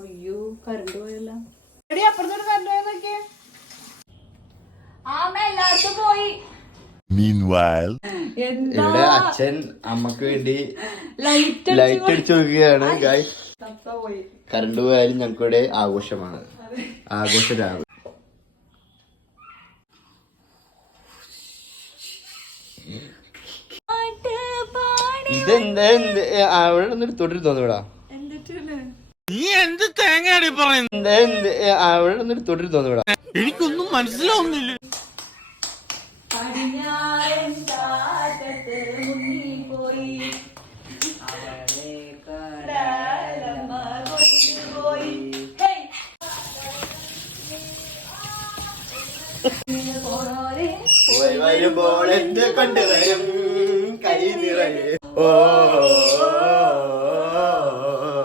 അയ്യോ കറണ്ട് പോയല്ല. എടി അപ്പുറത്തോട്ട് കറണ്ട് പോയാ നോക്കിയേ. എല്ലാവർക്കും പോയി. ഇവിടെ അച്ഛൻ അമ്മക്ക് വേണ്ടി ലൈറ്റ് അടിച്ചു നോക്കുകയാണ്. കറണ്ട് പോയാലും ഞങ്ങൾക്കിവിടെ ആഘോഷമാണ്. ആഘോഷ രാവ്. ഇതെന്താ അവിടെ നിന്നിട്ട് തൊട്ടിട്ട് തോന്നുവിടാ. നീ എന്ത് തേങ്ങയാണ് പറയുന്നത്? അവിടെ നിന്നിട്ട് തൊട്ടിട്ട് തോന്നുവിടാ. എനിക്കൊന്നും മനസ്സിലാവുന്നില്ല. വരുമ്പോൾ എന്ത് കൊണ്ടുവരും കൈ നിറയെ. ഓ